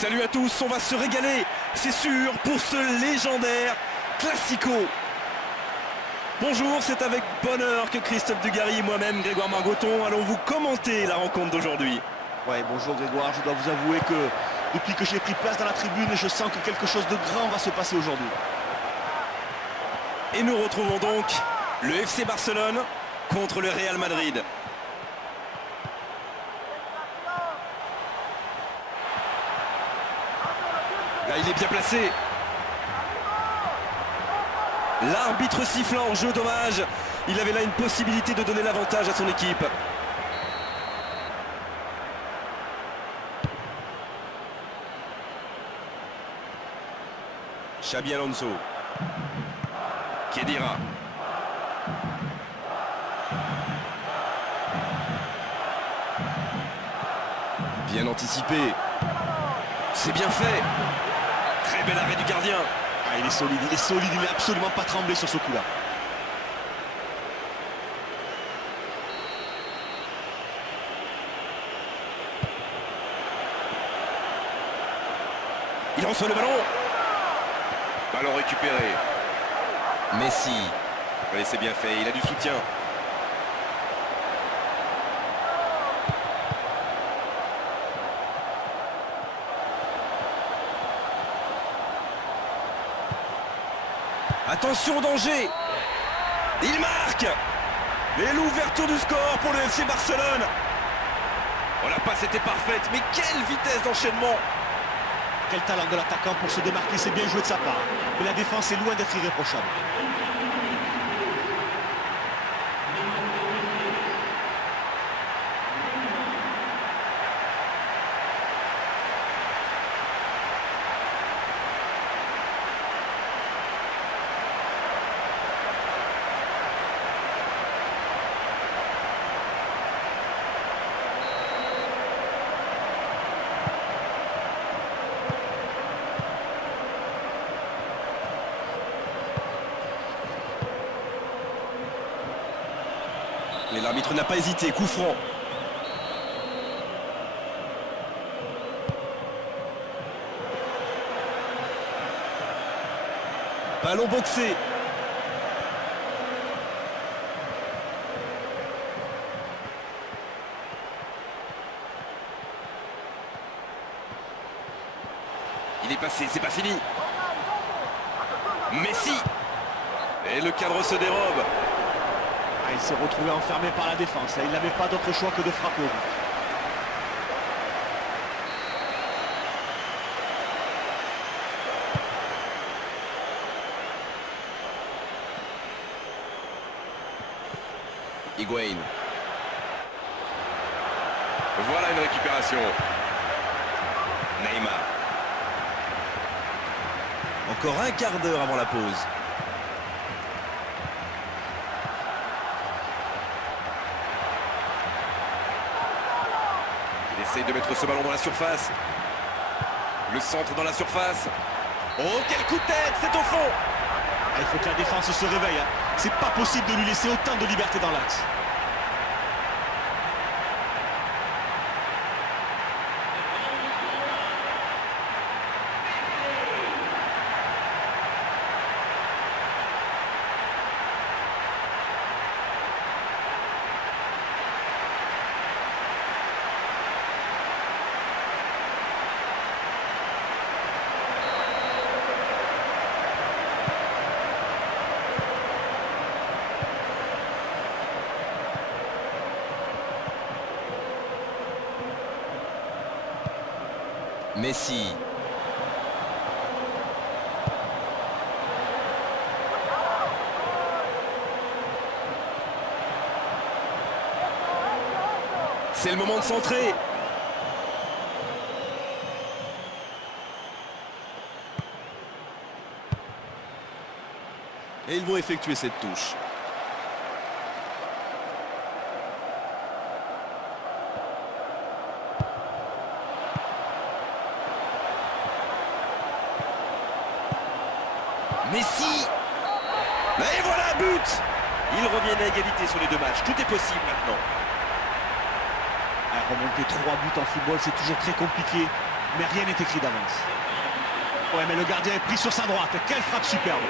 Salut à tous, on va se régaler, c'est sûr, pour ce légendaire Classico. Bonjour, c'est avec bonheur que Christophe Dugarry et moi-même, Grégoire Margoton, allons vous commenter la rencontre d'aujourd'hui. Ouais, bonjour Grégoire, je dois vous avouer que depuis que j'ai pris place dans la tribune, je sens que quelque chose de grand va se passer aujourd'hui. Et nous retrouvons donc le FC Barcelone contre le Real Madrid. Là, il est bien placé. L'arbitre sifflant en jeu, dommage. Il avait là une possibilité de donner l'avantage à son équipe. Xabi Alonso. Khedira. Bien anticipé. C'est bien fait. Très bel arrêt du gardien. Ah, il est solide, il n'est absolument pas tremblé sur ce coup-là. Il reçoit le ballon. Ballon récupéré. Messi. Oui, c'est bien fait, il a du soutien. Attention au danger. Il marque. Et l'ouverture du score pour le FC Barcelone. Oh, la passe était parfaite, mais quelle vitesse d'enchaînement. Quel talent de l'attaquant pour se démarquer, c'est bien joué de sa part. Mais la défense est loin d'être irréprochable. Mais l'arbitre n'a pas hésité, coup franc. Ballon boxé. Il est passé, c'est pas fini. Messi. Et le cadre se dérobe. Ah, il s'est retrouvé enfermé par la défense. Il n'avait pas d'autre choix que de frapper au but. Higuaín. Voilà une récupération. Neymar. Encore un quart d'heure avant la pause. Il essaye de mettre ce ballon dans la surface. Le centre dans la surface. Oh, quel coup de tête, c'est au fond. Ah, il faut que la défense se réveille. Hein. C'est pas possible de lui laisser autant de liberté dans l'axe. Messi. C'est le moment de centrer. Et ils vont effectuer cette touche. Messi. Et voilà, but. Ils reviennent à égalité sur les deux matchs. Tout est possible maintenant. Remonter 3 buts en football, c'est toujours très compliqué. mais rien n'est écrit d'avance. Ouais, mais le gardien est pris sur sa droite. Quelle frappe superbe!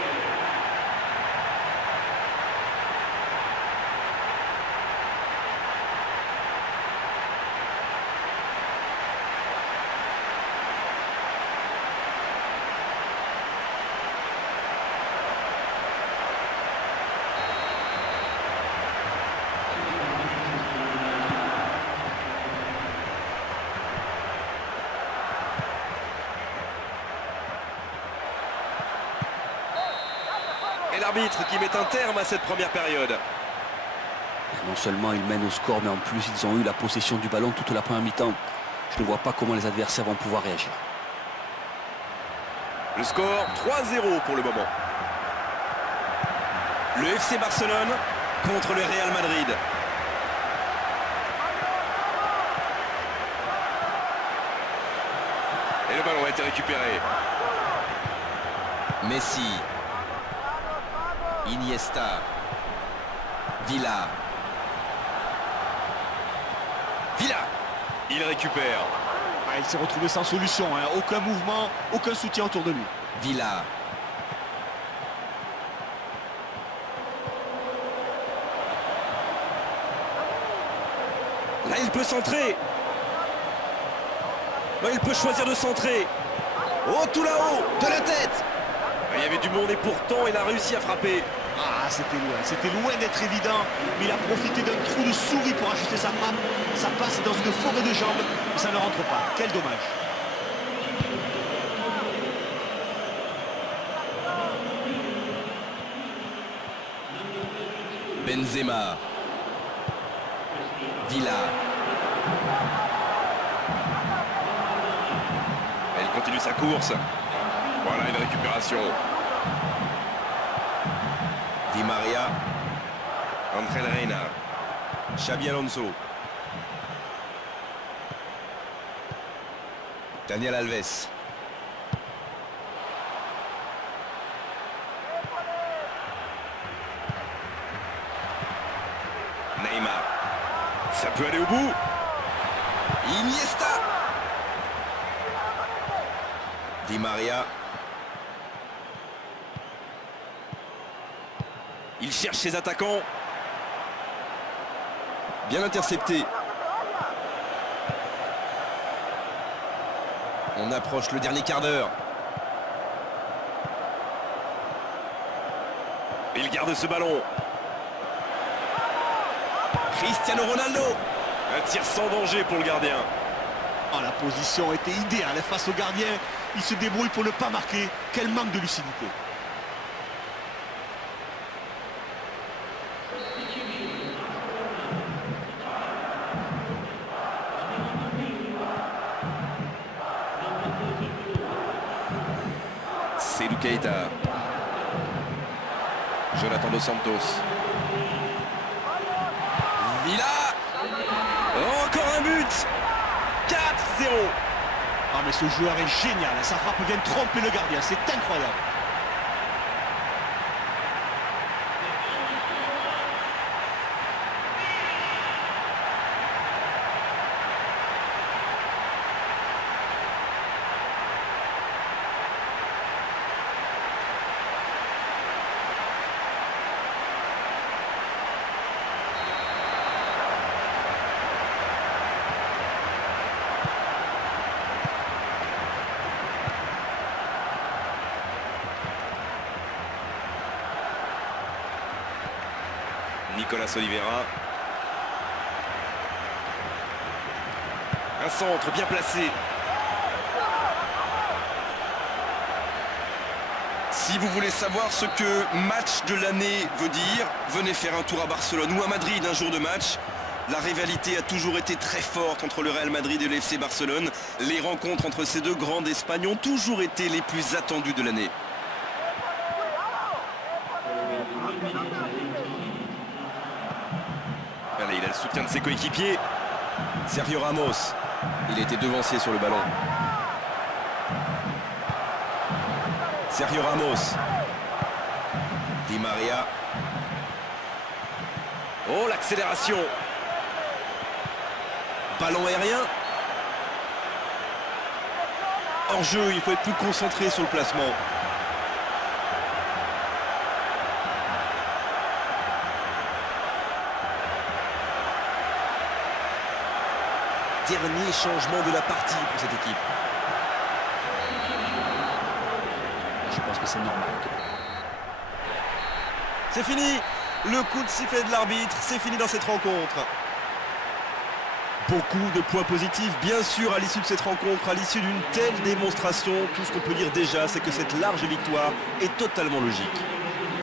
Et l'arbitre qui met un terme à cette première période. Non seulement ils mènent au score, mais en plus ils ont eu la possession du ballon toute la première mi-temps. Je ne vois pas comment les adversaires vont pouvoir réagir. Le score 3-0 pour le moment. Le FC Barcelone contre le Real Madrid. Et le ballon a été récupéré. Messi. Iniesta. Villa. Il récupère. Ah, il s'est retrouvé sans solution, hein. Aucun mouvement, aucun soutien autour de lui. Villa. Là, il peut centrer. Là, il peut choisir de centrer. Oh, tout là-haut, de la tête. Il y avait du monde et pourtant, il a réussi à frapper. Ah, c'était loin d'être évident, mais il a profité d'un trou de souris pour ajuster sa frappe. Ça passe dans une forêt de jambes, mais ça ne rentre pas. Quel dommage. Benzema. Villa. Elle continue sa course. Voilà une récupération. Di Maria. Ángel Reina. Xabi Alonso. Daniel Alves. Neymar. Ça peut aller au bout. Iniesta. Di Maria. Il cherche ses attaquants. Bien intercepté. On approche le dernier quart d'heure. Il garde ce ballon. Cristiano Ronaldo. Un tir sans danger pour le gardien. Ah, la position était idéale face au gardien. Il se débrouille pour ne pas marquer. Quel manque de lucidité. Seydou Keita. Jonathan Dos Santos. Villa. Oh, encore un but. 4-0. Ah, mais ce joueur est génial. Sa frappe vient tromper le gardien. C'est incroyable. Nicolas Oliveira. Un centre bien placé. Si vous voulez savoir ce que match de l'année veut dire, venez faire un tour à Barcelone ou à Madrid un jour de match. La rivalité a toujours été très forte entre le Real Madrid et le FC Barcelone. Les rencontres entre ces deux grands d'Espagne ont toujours été les plus attendues de l'année. Allez, il a le soutien de ses coéquipiers. Sergio Ramos. Il a été devancé sur le ballon. Sergio Ramos. Di Maria. Oh, l'accélération. Ballon aérien. hors-jeu, il faut être plus concentré sur le placement. Dernier changement de la partie pour cette équipe. Je pense que c'est normal. C'est fini. Le coup de sifflet de l'arbitre, c'est fini dans cette rencontre. Beaucoup de points positifs, bien sûr, à l'issue de cette rencontre, à l'issue d'une telle démonstration. Tout ce qu'on peut dire déjà, c'est que cette large victoire est totalement logique.